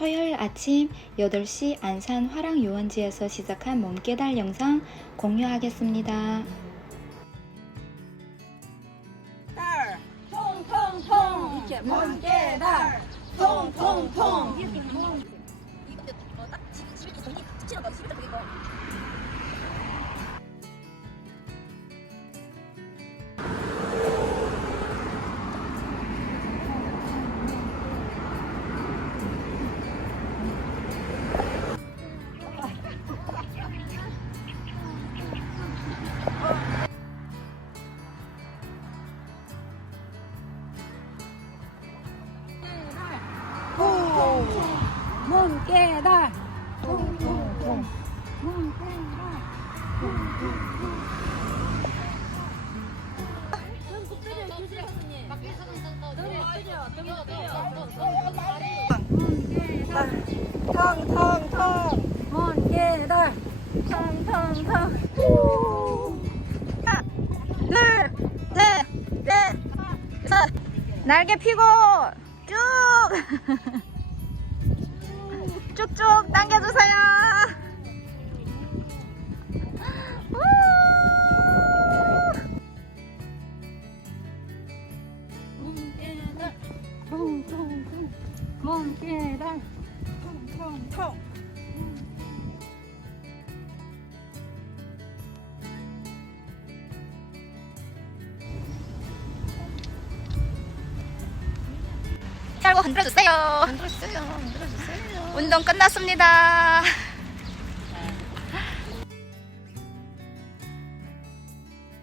토요일 아침 8시 안산 화랑 유원지에서 시작한 몸깨달 영상 공유하겠습니다. 달 통통통 이렇게 먼게 달 통통통 달 통통통 달 텅텅텅 하나 둘셋넷 다섯 날개 피고 쭉 당겨주세요. 통통통 멍게달 통통통 살고 흔들어주세요. 만들어주세요 만들어주세요 운동 끝났습니다.